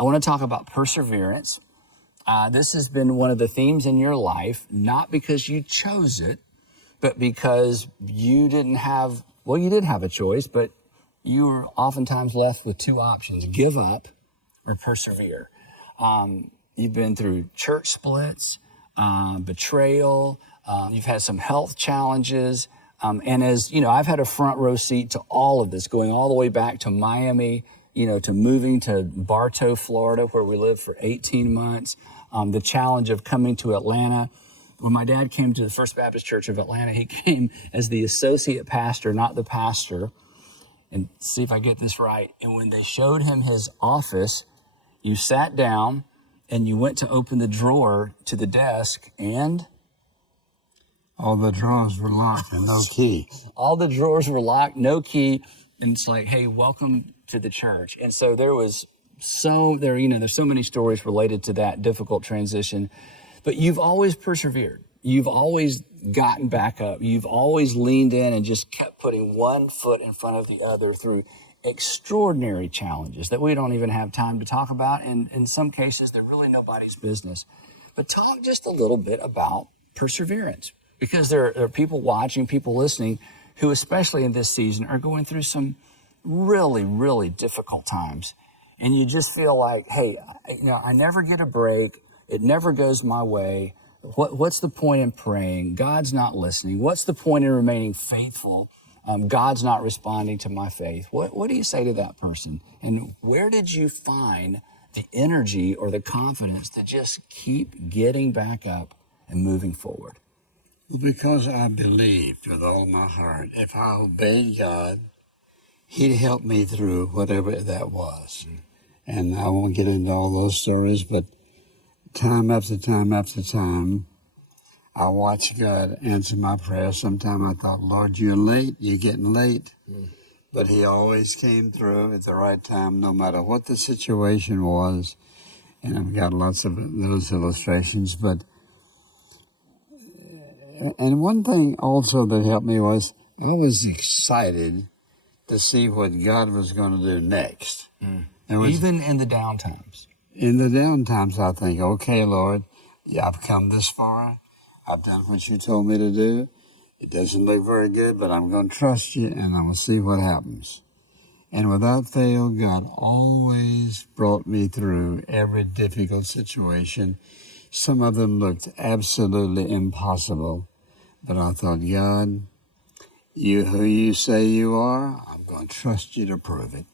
I want to talk about perseverance. This has been one of the themes in your life, not because you chose it, but because you didn't have, well, you did have a choice, but you were oftentimes left with two options: give up or persevere. You've been through church splits, betrayal. You've had some health challenges. And as you know, I've had a front row seat to all of this, going all the way back to Miami, to moving to Bartow, Florida, where we lived for 18 months. The challenge of coming to Atlanta. When my dad came to the First Baptist Church of Atlanta, he came as the associate pastor, not the pastor. And see if I get this right. And when they showed him his office, you sat down and you went to open the drawer to the desk, and all the drawers were locked and no key. All the drawers were locked, no key. And it's like, hey, welcome to the church. And so there's so many stories related to that difficult transition. But you've always persevered. You've always gotten back up. You've always leaned in and just kept putting one foot in front of the other through extraordinary challenges that we don't even have time to talk about. And in some cases, they're really nobody's business. But talk just a little bit about perseverance, because there are people watching, people listening, who especially in this season are going through some really, really difficult times. And you just feel like, hey, I never get a break. It never goes my way. What's the point in praying? God's not listening. What's the point in remaining faithful? God's not responding to my faith. What do you say to that person? And where did you find the energy or the confidence to just keep getting back up and moving forward? Because I believed with all my heart, if I obeyed God, He'd help me through whatever that was. And I won't get into all those stories, but time after time after time, I watched God answer my prayers. Sometimes I thought, Lord, you're late, you're getting late. But He always came through at the right time, no matter what the situation was. And I've got lots of those illustrations. And one thing also that helped me was I was excited to see what God was going to do next. Even in the down times. In the down times, I think, okay, Lord, I've come this far. I've done what you told me to do. It doesn't look very good, but I'm going to trust you, and I'm going to see what happens. And without fail, God always brought me through every difficult situation. Some of them looked absolutely impossible, but I thought, God, you who you say you are, I'm going to trust you to prove it.